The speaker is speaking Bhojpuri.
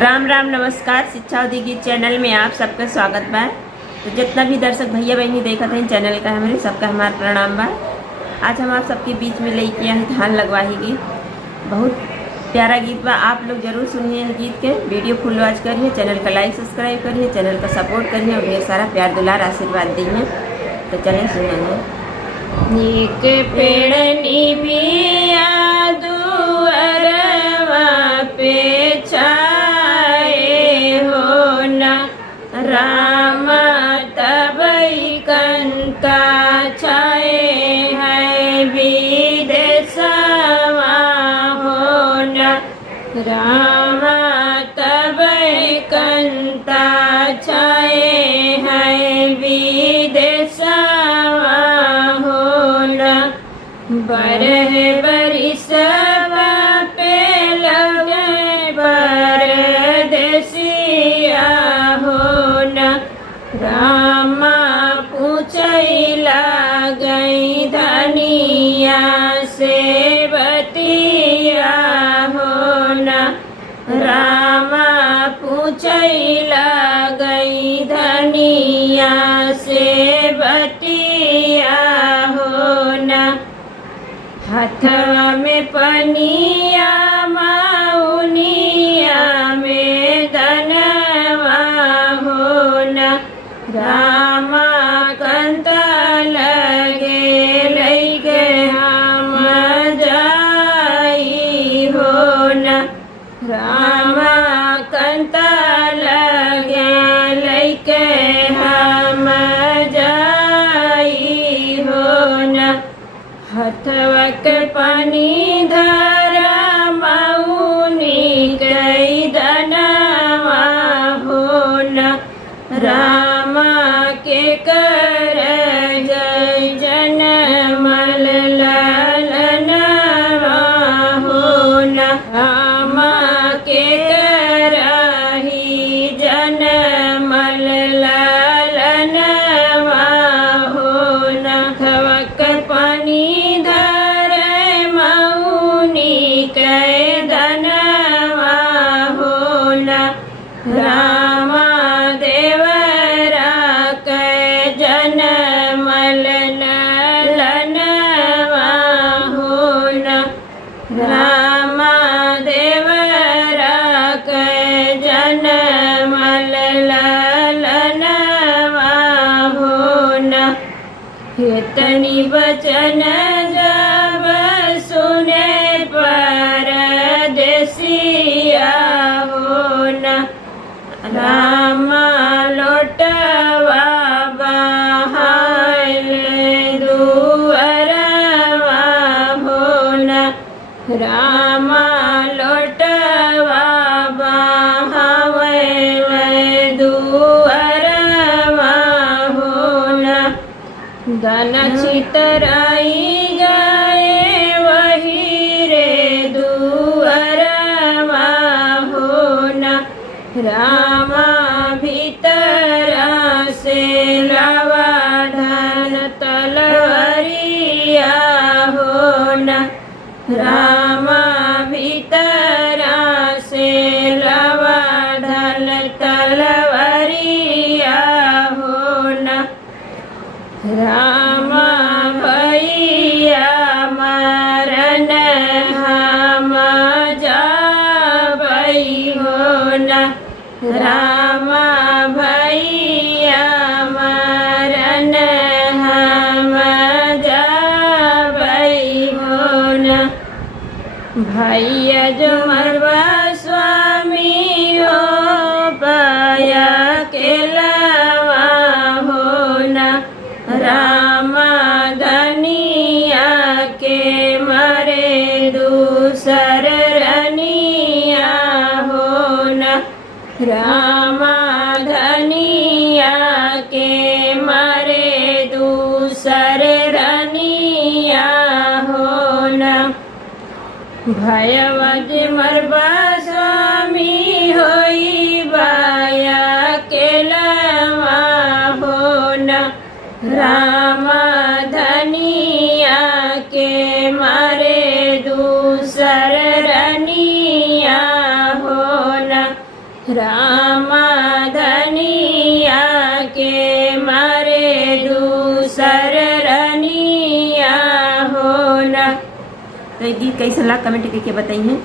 राम राम नमस्कार। शिक्षा उद्योगी चैनल में आप सबका स्वागत बा। तो जितना भी दर्शक भैया बहनी देखत हैं चैनल का हमारे सबका हमारा प्रणाम बा। आज हम आप सबके बीच में लेके आए धान लगवाही गीत। बहुत प्यारा गीत बा, आप लोग जरूर सुनिए गीत के। वीडियो फुल वॉच करिए, चैनल का लाइक सब्सक्राइब करिए, चैनल का सपोर्ट करिए और ढेर सारा प्यार दुलार आशीर्वाद दीजिए। तो चलें सुनिए। नीक पेड़ निबिया दुअरवा पे छाए हो न राम तबई कंता छाए है विदेशवा हो न राम तबई कंता छाए है विदेशवा हो न बरह बरिसवा पे लगे परदेसिया हो न रामा पूछैला गई धनिया से बतिया हो न रामा पूछैला गई धनिया से बतिया हो न हथवा में पनिया माउनिया में धनवा हो न रामा कंता लगे लैके हम जाई हो न रामा कंता लगे लैके हम जाई हो न हथवा के पानी धारा मऊनी कई धनवा हो न रामा के कर जय जन मल ललनवा हो न रामा के करही जन मल ललनवा हो न थवक पानी रामा देवरा के जनमल ललनवा हो न रामा देवरा के जनमल ललनवा हो न इतनी वचन जब सुने परदेसिया हो न रामा लोटवा बहाल दुअरवा हो न रामा लोटवा बहावे दुअरवा हो न दन छितराई गए वही रे दुअरवा हो न रामा भीतरा से लावा धन तलवरिया हो न रामा भीतरा से लावा धन तलवरिया हो न रामा भैया मरन हम जाबई हो न रामा भैया मरन हम जाबई हो न भैया जो मरवा स्वामी हो पाया के लवा हो न रामा धनिया के मरे दूसर रनिया हो न रामा धनिया के मरे दूसर रनिया हो न भयवज मरबा स्वामी होई बाया के लवा हो न रामा धनिया के मरे दूसर रनिया हो न रामा धनिया के मारे दूसर रनिया हो ना। तो ये गीत कैसा लगा कमेंट करके बताइए।